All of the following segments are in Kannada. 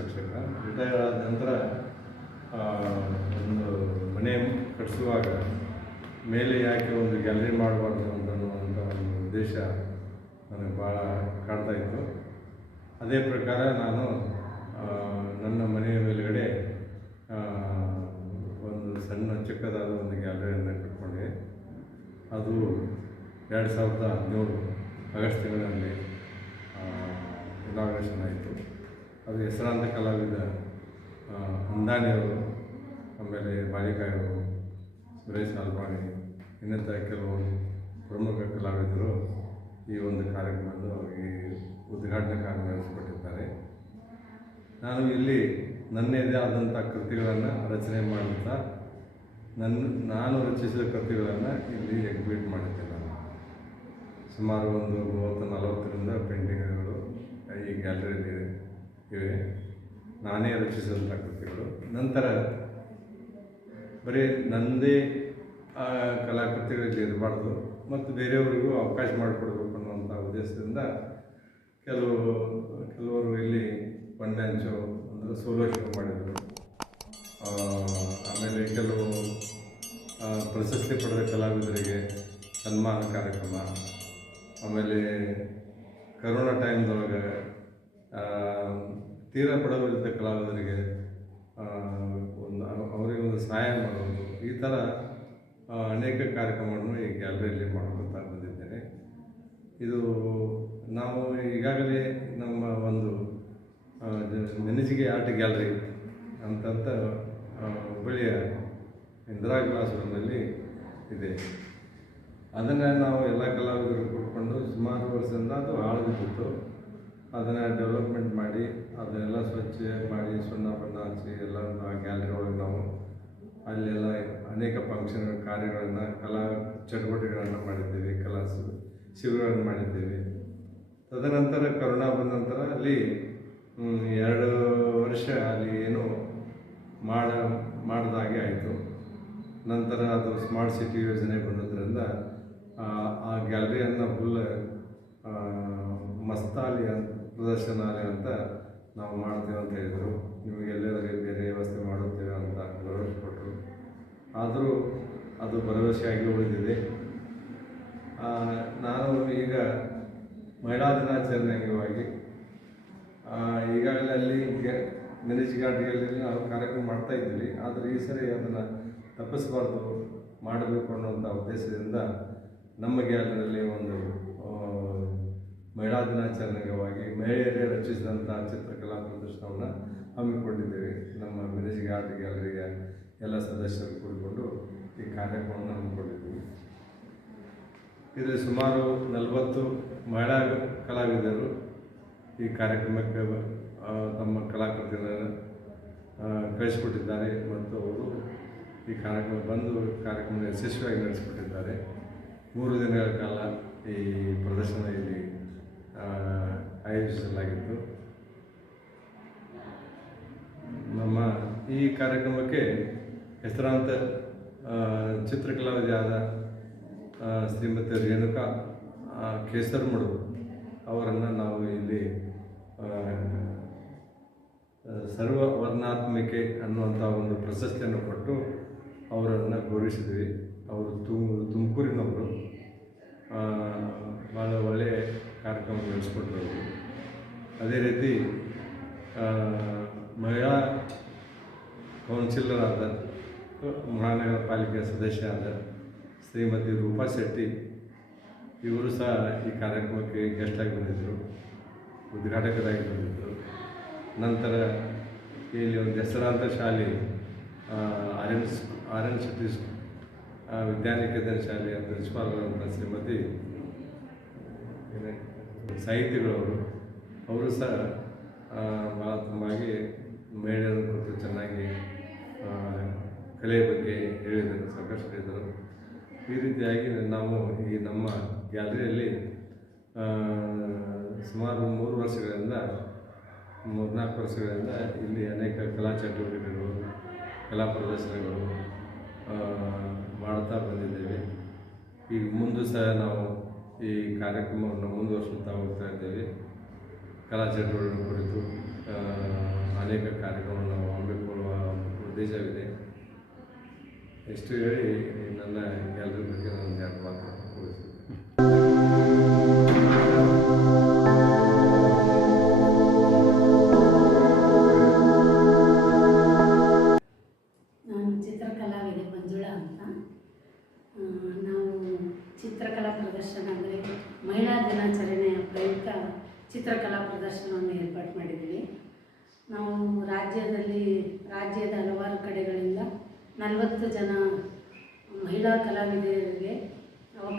ಶಿಕ್ಷಕ ರಿಟೈರ್ ಆದ ನಂತರ ಒಂದು ಮನೆ ಕಟ್ಟಿಸುವಾಗ ಮೇಲೆ ಯಾಕೆ ಒಂದು ಗ್ಯಾಲರಿ ಮಾಡಬಾರ್ದು ಅನ್ನುವಂಥ ಒಂದು ಉದ್ದೇಶ ನನಗೆ ಭಾಳ ಕಾಡ್ತಾ ಇತ್ತು. ಅದೇ ಪ್ರಕಾರ ನಾನು ನನ್ನ ಮನೆಯ ಮೇಲುಗಡೆ ಒಂದು ಸಣ್ಣ ಚಿಕ್ಕದಾದ ಒಂದು ಗ್ಯಾಲರಿಯನ್ನು ಕಟ್ಕೊಂಡೆ. ಅದು ಎರಡು ಸಾವಿರದ ಹದಿನೇಳು ಆಗಸ್ಟ್ ತಿಂಗಳಲ್ಲಿ ಇನಾಗ್ರೇಷನ್ ಆಯಿತು. ಅದು ಹೆಸರಾಂತ ಕಲಾವಿದ ಅಂದಾನಿಯವರು ಆಮೇಲೆ ಬಾಳಿಕಾಯವರು ಸುರೇಶ್ ಅಲ್ಬಾಣಿ ಇನ್ನಂಥ ಕೆಲವು ಪ್ರಮುಖ ಕಲಾವಿದರು ಈ ಒಂದು ಕಾರ್ಯಕ್ರಮದ ಈ ಉದ್ಘಾಟನಾ ಕಾರ್ಯ ನಡೆಸಿಕೊಟ್ಟಿದ್ದಾರೆ ನಾನು ಇಲ್ಲಿ ನನ್ನದೇ ಆದಂಥ ಕೃತಿಗಳನ್ನು ರಚನೆ ಮಾಡುತ್ತಾ ನನ್ನ, ನಾನು ರಚಿಸಿದ ಕೃತಿಗಳನ್ನು ಇಲ್ಲಿ ಎಕ್ಸಿಬಿಟ್ ಮಾಡಿದ್ದೆ ನಾನು. ಸುಮಾರು ಒಂದು ಮೂವತ್ತು, ನಲವತ್ತರಿಂದ ಪೇಂಟಿಂಗ್ಗಳು ಈ ಗ್ಯಾಲರಿಯಲ್ಲಿ ಇವೆ ನಾನೇ ರಚಿಸಿದಂಥ ಕೃತಿಗಳು ನಂತರ ಬರೀ ನಂದೇ ಕಲಾಕೃತಿಗಳಲ್ಲಿ ಇರಬಾರ್ದು ಮತ್ತು ಬೇರೆಯವರಿಗೂ ಅವಕಾಶ ಮಾಡಿಕೊಡ್ಬೇಕು ಅನ್ನುವಂಥ ಉದ್ದೇಶದಿಂದ ಕೆಲವು, ಕೆಲವರು ಇಲ್ಲಿ ಒನ್ ಶೋ ಅಂದರೆ ಸೋಲೋ ಶೋ ಮಾಡಿದರು. ಆಮೇಲೆ ಕೆಲವು ಪ್ರಶಸ್ತಿ ಪಡೆದ ಕಲಾವಿದರಿಗೆ ಸನ್ಮಾನ ಕಾರ್ಯಕ್ರಮ. ಆಮೇಲೆ ಕರೋನಾ ಟೈಮ್ದೊಳಗೆ ತೀರಾ ಬಡವರಿದ್ದ ಕಲಾವಿದರಿಗೆ ಒಂದು ಅವ- ಅವರಿಗೆ ಒಂದು ಸಹಾಯ ಮಾಡೋದು ಈ ಥರ ಅನೇಕ ಕಾರ್ಯಕ್ರಮಗಳನ್ನು ಈ ಗ್ಯಾಲರಿಯಲ್ಲಿ ಮಾಡ್ಕೊಳ್ತಾ ಬಂದಿದ್ದೇನೆ. ಇದು ನಾವು ಈಗಾಗಲೇ ನಮ್ಮ ಒಂದು ನೆನಜಿಗೆ ಆರ್ಟ್ ಗ್ಯಾಲರಿ ಅಂತಂತ ಹುಬ್ಬಳ್ಳಿಯ ಇಂದಿರಾ ಕ್ಲಾಸ್ ರೂಮ್ನಲ್ಲಿ ಇದೆ. ಅದನ್ನು ನಾವು ಎಲ್ಲ ಕಲಾವಿದರು ಕೂತ್ಕೊಂಡು ಸುಮಾರು ವರ್ಷದಿಂದ ಅದು ಹಾಳಾಗಿತ್ತು ಅದನ್ನು ಡೆವಲಪ್ಮೆಂಟ್ ಮಾಡಿ, ಅದನ್ನೆಲ್ಲ ಸ್ವಚ್ಛ ಮಾಡಿ, ಸುಣ್ಣ ಬಣ್ಣ ಹಚ್ಚಿ ಎಲ್ಲ ಗ್ಯಾಲರಿ ಒಳಗೆ ನಾವು ಅಲ್ಲೆಲ್ಲ ಅನೇಕ ಫಂಕ್ಷನ್ ಕಾರ್ಯಗಳನ್ನು, ಕಲಾ ಚಟುವಟಿಕೆಗಳನ್ನು ಮಾಡಿದ್ದೇವೆ, ಕಲಾ ಶಿಬಿರಗಳನ್ನು ಮಾಡಿದ್ದೇವೆ. ತದನಂತರ ಕರೋನಾ ಬಂದ ನಂತರ ಅಲ್ಲಿ ಎರಡು ವರ್ಷ ಅಲ್ಲಿ ಏನು ಮಾಡ ಮಾಡಿದಾಗೆ ಆಯಿತು. ನಂತರ ಅದು ಸ್ಮಾರ್ಟ್ ಸಿಟಿ ಯೋಜನೆ ಬಂದದ್ರಿಂದ, ಆ ಗ್ಯಾಲರಿಯನ್ನು ಫುಲ್ ಮಸ್ತಾಲಿ ಅಂತ ಪ್ರದರ್ಶನಾಲಯ ಅಂತ ನಾವು ಮಾಡ್ತೇವೆ ಅಂತ ಹೇಳಿದರು. ನಿಮಗೆಲ್ಲರಿಗೆ ಬೇರೆ ವ್ಯವಸ್ಥೆ ಮಾಡುತ್ತೇವೆ ಅಂತ ಭರವಸೆ ಕೊಟ್ಟರು. ಆದರೂ ಅದು ಭರವಸೆಯಾಗಿ ಉಳಿದಿದೆ. ನಾನು ಈಗ ಮಹಿಳಾ ದಿನಾಚರಣೆ ಅಂಗವಾಗಿ ಈಗಾಗಲೇ ಅಲ್ಲಿ ಗೆ- ಮಿನಿಜ್ ಘಾಟಿಯಲ್ಲಿ ನಾವು ಕಾರ್ಯಕ್ರಮ ಮಾಡ್ತಾ ಇದ್ದೀವಿ. ಆದರೆ ಈ ಸರಿ ಅದನ್ನು ತಪ್ಪಿಸಬಾರ್ದು ಮಾಡಬೇಕು ಅನ್ನುವಂಥ ಉದ್ದೇಶದಿಂದ ನಮ್ಮ ಗ್ಯಾಲರಿಯಲ್ಲಿ ಒಂದು ಮಹಿಳಾ ದಿನಾಚರಣೆಗಾಗಿ ಮಹಿಳೆಯರೇ ರಚಿಸಿದಂಥ ಚಿತ್ರಕಲಾ ಪ್ರದರ್ಶನವನ್ನು ಹಮ್ಮಿಕೊಂಡಿದ್ದೇವೆ. ನಮ್ಮ ಮಿನಿಜ್ ಆರ್ಟ್ ಗ್ಯಾಲರಿಯ ಎಲ್ಲ ಸದಸ್ಯರು ಕೂಡಿಕೊಂಡು ಈ ಕಾರ್ಯಕ್ರಮವನ್ನು ಹಮ್ಮಿಕೊಂಡಿದ್ದೀವಿ. ಇದರಲ್ಲಿ ಸುಮಾರು ನಲವತ್ತು ಮಹಿಳಾ ಕಲಾವಿದರು ಈ ಕಾರ್ಯಕ್ರಮಕ್ಕೆ ತಮ್ಮ ಕಲಾಕೃತಿಗಳನ್ನು ಕಳಿಸಿಕೊಟ್ಟಿದ್ದಾರೆ ಮತ್ತು ಅವರು ಈ ಕಾರ್ಯಕ್ರಮ ಬಂದು ಕಾರ್ಯಕ್ರಮ ಯಶಸ್ವಿಯಾಗಿ ನಡೆಸಿಕೊಟ್ಟಿದ್ದಾರೆ. ಮೂರು ದಿನಗಳ ಕಾಲ ಈ ಪ್ರದರ್ಶನ ಇಲ್ಲಿ ಆಯೋಜಿಸಲಾಗಿತ್ತು ನಮ್ಮ ಈ ಕಾರ್ಯಕ್ರಮಕ್ಕೆ ಹೆಸರಾಂತ ಚಿತ್ರಕಲಾವಿದೆಯಾದ ಶ್ರೀಮತಿ ರೇಣುಕಾ ಕೇಸರ್ಮಡು ಅವರನ್ನು ನಾವು ಇಲ್ಲಿ ಸರ್ವ ವರ್ಣಾತ್ಮಿಕೆ ಅನ್ನುವಂಥ ಒಂದು ಪ್ರಶಸ್ತಿಯನ್ನು ಕೊಟ್ಟು ಅವರನ್ನು ಗೌರವಿಸಿದ್ವಿ. ಅವರು ತುಮ್ ತುಮಕೂರಿನವರು. ಭಾಳ ಒಳ್ಳೆಯ ಕಾರ್ಯಕ್ರಮ ನಡೆಸ್ಕೊಟ್ರು ಅದೇ ರೀತಿ ಮಹಿಳಾ ಕೌನ್ಸಿಲರ್ ಆದ ಮಹಾನಗರ ಪಾಲಿಕೆ ಸದಸ್ಯ ಆದ ಶ್ರೀಮತಿ ರೂಪಾ ಶೆಟ್ಟಿ ಇವರು ಸಹ ಈ ಕಾರ್ಯಕ್ರಮಕ್ಕೆ ಗೆಸ್ಟಾಗಿ ಬಂದಿದ್ದರು ಉದ್ಘಾಟಕರಾಗಿ ಬಂದಿದ್ದರು. ನಂತರ ಇಲ್ಲಿ ಒಂದು ಹೆಸರಾಂತ ಶಾಲೆ ಆರ್ ಎನ್ ಆರ್ ಎನ್ ಆ, ವಿದ್ಯಾನಿಕೇತನ ಶಾಲೆಯ ಪ್ರಿನ್ಸಿಪಾಲ್ ಅಂತ ಶ್ರೀಮತಿ ಸಾಹಿತಿಗಳವರು ಅವರು ಸಹ ಭಾಳ ತುಂಬಾಗಿ ಮಹಿಳೆಯರ ಕುರಿತು ಚೆನ್ನಾಗಿ ಆ, ಕಲೆಯ ಬಗ್ಗೆ ಹೇಳಿದರು ಸಾಕಷ್ಟು ಹೇಳಿದರು. ಈ ರೀತಿಯಾಗಿ ನಾವು ಈ ನಮ್ಮ ಗ್ಯಾಲರಿಯಲ್ಲಿ ಸುಮಾರು ಮೂರು ವರ್ಷಗಳಿಂದ ಮೂರ್ನಾಲ್ಕು ವರ್ಷಗಳಿಂದ ಇಲ್ಲಿ ಅನೇಕ ಕಲಾ ಚಟುವಟಿಕೆಗಳು ಕಲಾ ಪ್ರದರ್ಶನಗಳು ಮಾಡ್ತಾ ಬಂದಿದ್ದೇವೆ. ಈಗ ಮುಂದೆ ಸಹ ನಾವು ಈ ಕಾರ್ಯಕ್ರಮವನ್ನು ಮುಂದುವರಿಸುತ್ತಾ ಹೋಗ್ತಾ ಇದ್ದೇವೆ. ಕಲಾ ಕುರಿತು ಅನೇಕ ಕಾರ್ಯಕ್ರಮಗಳನ್ನು ನಾವು ಹಮ್ಮಿಕೊಳ್ಳುವ ಉದ್ದೇಶವಿದೆ. ಇಷ್ಟು ಹೇಳಿ ನನ್ನ ಗ್ಯಾಲರಿ ಬಗ್ಗೆ ನಾನು ಎರಡು ಮಾತು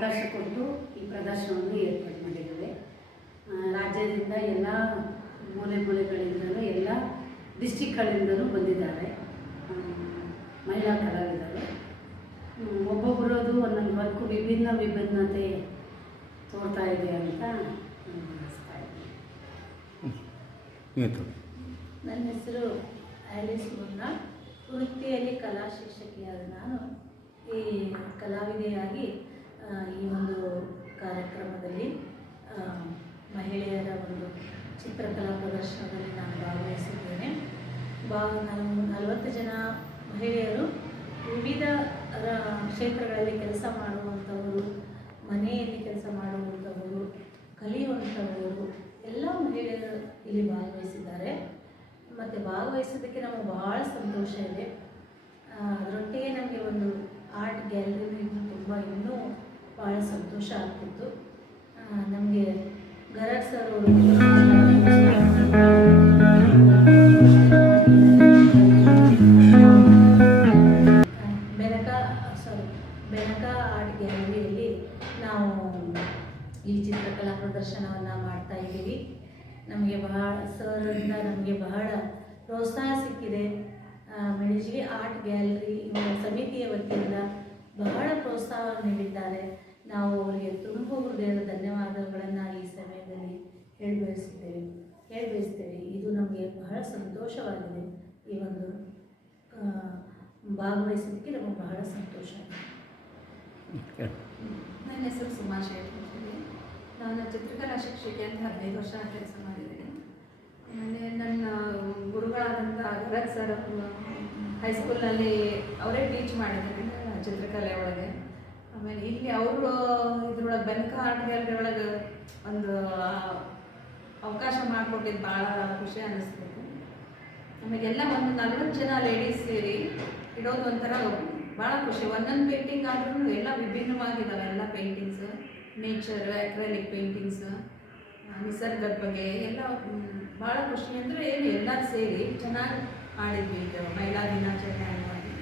ಅವಕಾಶ ಕೊಟ್ಟು ಈ ಪ್ರದರ್ಶನವನ್ನು ಏರ್ಪಾಡು ಮಾಡಿದ್ದೇವೆ ರಾಜ್ಯದಿಂದ ಎಲ್ಲ ಮೂಲೆ ಮೂಲೆಗಳಿಂದಲೂ ಎಲ್ಲ ಡಿಸ್ಟಿಕ್ಗಳಿಂದಲೂ ಬಂದಿದ್ದಾರೆ. ಮಹಿಳಾ ಕಲಾವಿದರು. ಒಬ್ಬೊಬ್ಬರದು ಒಂದೊಂದು ವರ್ಕು ವಿಭಿನ್ನ ವಿಭಿನ್ನತೆ ತೋರ್ತಾ ಇದೆ ಅಂತ ನನ್ನ ಹೆಸರು ಆಲಿಸ್ ಮುನ್ನ. ವೃತ್ತಿಯಲ್ಲಿ ಕಲಾ ಶಿಕ್ಷಕಿಯಾದ ನಾನು ಈ ಕಲಾವಿದೆಯಾಗಿ ಈ ಒಂದು ಕಾರ್ಯಕ್ರಮದಲ್ಲಿ ಮಹಿಳೆಯರ ಒಂದು ಚಿತ್ರಕಲಾ ಪ್ರದರ್ಶನದಲ್ಲಿ ನಾನು ಭಾಗವಹಿಸಿದ್ದೇನೆ. ಭಾಗ ನಾನು ನಲವತ್ತು ಜನ ಮಹಿಳೆಯರು ವಿವಿಧ ಕ್ಷೇತ್ರಗಳಲ್ಲಿ ಕೆಲಸ ಮಾಡುವಂಥವರು, ಮನೆಯಲ್ಲಿ ಕೆಲಸ ಮಾಡುವಂಥವರು, ಕಲಿಯುವಂಥವರು, ಎಲ್ಲ ಮಹಿಳೆಯರು ಇಲ್ಲಿ ಭಾಗವಹಿಸಿದ್ದಾರೆ. ಮತ್ತು ಭಾಗವಹಿಸೋದಕ್ಕೆ ನಮಗೆ ಬಹಳ ಸಂತೋಷ ಇದೆ. ಅದರೊಟ್ಟಿಗೆ ನಮಗೆ ಒಂದು ಆರ್ಟ್ ಗ್ಯಾಲರಿ ತುಂಬ ಇನ್ನೂ ಭಾಳ ಸಂತೋಷ ಆಗ್ತಿತ್ತು. ನಮಗೆ Garud sir Benaka sorry Benaka art ಗ್ಯಾಲರಿಯಲ್ಲಿ ನಾವು ಈ ಚಿತ್ರಕಲಾ ಪ್ರದರ್ಶನವನ್ನು ಮಾಡ್ತಾ ಇದ್ದೀವಿ. ನಮಗೆ ಬಹಳ ಸರ್ರಿಂದ ನಮಗೆ ಬಹಳ ಪ್ರೋತ್ಸಾಹ ಸಿಕ್ಕಿದೆ. ಮೆಣಜಿಗೆ ಆರ್ಟ್ ಗ್ಯಾಲರಿ ಸಮಿತಿಯ ವತಿಯಿಂದ ಬಹಳ ಪ್ರೋತ್ಸಾಹ ನೀಡಿದ್ದಾರೆ. ನಾವು ಅವರಿಗೆ ತುಂಬ ಹೃದಯದ ಧನ್ಯವಾದಗಳನ್ನು ಈ ಸಮಯದಲ್ಲಿ ಹೇಳಿ ಹೇಳಬಯಸ್ತೇವೆ ಹೇಳಿ ಬಯಸ್ತೇವೆ ಇದು ನಮಗೆ ಬಹಳ ಸಂತೋಷವಾಗಿದೆ. ಈ ಒಂದು ಭಾಗವಹಿಸೋದಕ್ಕೆ ನಮಗೆ ಬಹಳ ಸಂತೋಷ. ನನ್ನ ಹೆಸರು ಸುಮಾ ಶೇಟ್ ನಾನು ಚಿತ್ರಕಲಾ ಶಿಕ್ಷಕಿ ಅಂತ ಹದಿನೈದು ವರ್ಷ ಕೆಲಸ ಮಾಡಿದ್ದೀನಿ. ಆಮೇಲೆ ನನ್ನ ಗುರುಗಳಾದಂಥ ಗರಗ್ ಸರ್ ಹೈಸ್ಕೂಲ್ನಲ್ಲಿ ಅವರೇ ಟೀಚ್ ಮಾಡಿದ್ದಾರೆ ಚಿತ್ರಕಲೆ ಒಳಗೆ. ಆಮೇಲೆ ಇಲ್ಲಿ ಅವರು, ಇದ್ರೊಳಗೆ ಬೆನಕ ಆರ್ಟ್ ಗ್ಯಾಲರಿ ಒಳಗೆ ಒಂದು ಅವಕಾಶ ಮಾಡಿಕೊಟ್ಟಿದ್ದು ಭಾಳ ಖುಷಿ ಅನ್ನಿಸ್ಬೇಕು ಆಮೇಲೆ ಎಲ್ಲ ಒಂದು ನಲ್ವತ್ತು ಜನ ಲೇಡೀಸ್ ಸೇರಿ ಇಡೋದು ಒಂಥರ ಭಾಳ ಖುಷಿ. ಒಂದೊಂದು ಪೇಂಟಿಂಗ್ ಆದ್ರೂ ಎಲ್ಲ ವಿಭಿನ್ನವಾಗಿದ್ದಾವೆ ಎಲ್ಲ ಪೇಂಟಿಂಗ್ಸ್ ನೇಚರ್ ಅಕ್ರಲಿಕ್ ಪೇಂಟಿಂಗ್ಸ್ ನಿಸರ್ಗದ ಬಗ್ಗೆ ಎಲ್ಲ ಭಾಳ ಖುಷಿ. ಅಂದರೆ ಏನು ಎಲ್ಲ ಸೇರಿ ಚೆನ್ನಾಗಿ ಮಾಡಿದ್ವಿ ಇದು ಮಹಿಳಾ ದಿನಾಚರಣೆ ಅಂಗವಾಗಿ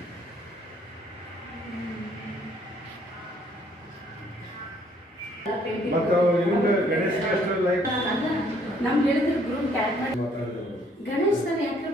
ಮತ್ತು ನಿಮ್ಗೆ ಗಣೇಶ ಫೆಸ್ಟಿವಲ್ ಲೈಕ್ ಅಲ್ಲ ನಮ್ಗೆ ಹೇಳಿದ್ರು ಗ್ರೂಪ್ ಟ್ಯಾಗ್ ಮಾಡಿ ಮಾತಾಡ್ತಾರೆ ಗಣೇಶ್ ಸರ್ ಯಾಕೆ